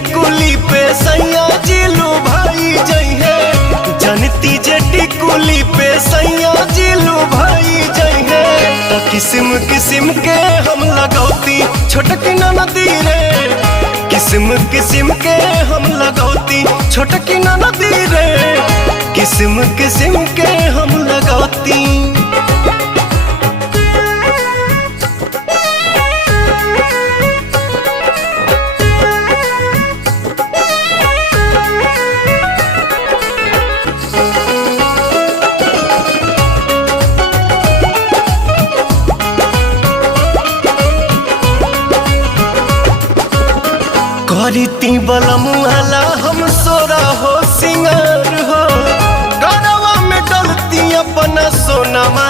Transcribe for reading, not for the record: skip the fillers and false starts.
टिकुली पे सैया जिलू भाई जइहे, जनती जे टिकुली पे सैया जिलू भाई जइहे। तो किस्म किस्म के हम लगौती छोटकी ननदी रे, किस्म किस्म के हम लगौती छोटकी ननदी रे, किस्म किस्म के हम लगौती। करीती बलमुआला हम सोरा हो सिंगार हो, गरवा में डलती अपना सोनमा